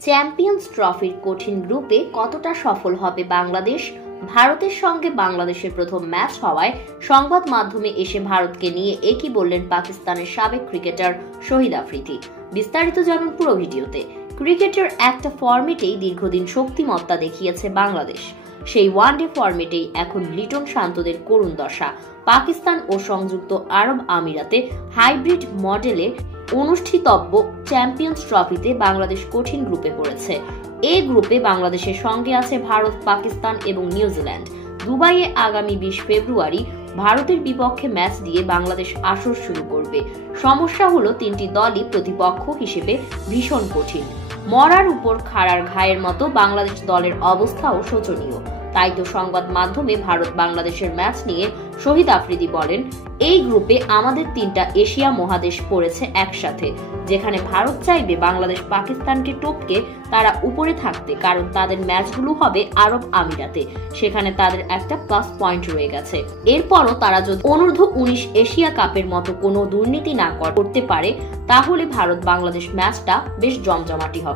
Champions ট্রফির কঠিন গ্রুপে কতটা সফল হবে বাংলাদেশ? ভারতের সঙ্গে বাংলাদেশের প্রথম ম্যাচ হওয়ায় সংবাদ মাধ্যমে এসে ভারতকে নিয়ে একই বললেন পাকিস্তানের সাবেক ক্রিকেটার শহীদ আফ্রিদি। বিস্তারিত জানুন পুরো ভিডিওতে। ক্রিকেটের একটা ফরম্যাটেই দীর্ঘদিন শক্তিমত্তা দেখিয়েছে বাংলাদেশ। সেই ওয়ানডে ফরম্যাটেই এখন লিটন শান্তদের করুণ দশা। পাকিস্তান ও সংযুক্ত আরব আমিরাতে হাইব্রিড মডেলে অনুষ্ঠিতব্য চ্যাম্পিয়ন্স ট্রফিতে বাংলাদেশ কঠিন গ্রুপে পড়েছে। এই গ্রুপে বাংলাদেশের সঙ্গে আছে ভারত, পাকিস্তান এবং নিউজিল্যান্ড। দুবাইয়ে আগামী 20 ফেব্রুয়ারি ভারতের বিপক্ষে ম্যাচ দিয়ে বাংলাদেশ আসর শুরু করবে। সমস্যা হলো তিনটি দলই প্রতিপক্ষ হিসেবে ভীষণ কঠিন। মরার উপর খাড়ার ঘায়ের মতো বাংলাদেশ দলের অবস্থাও শোচনীয়। তাই তো সংবাদ মাধ্যমে ভারত বাংলাদেশের ম্যাচ নিয়ে শহীদ আফ্রিদি বলেন, এই গ্রুপে আমাদের তিনটা এশিয়া মহাদেশ পড়েছে একসাথে, যেখানে ভারত চাইবে বাংলাদেশ পাকিস্তানকে টপকে তারা উপরে থাকতে, কারণ তাদের ম্যাচগুলো হবে আরব আমিরাতে। সেখানে তাদের একটা প্লাস পয়েন্ট রয়ে গেছে। এরপরও তারা যদি অনূর্ধ্ব-19 এশিয়া কাপের মতো কোনো দুর্নীতি না করতে পারে, তাহলে ভারত বাংলাদেশ ম্যাচটা বেশ জমজমাটি হবে।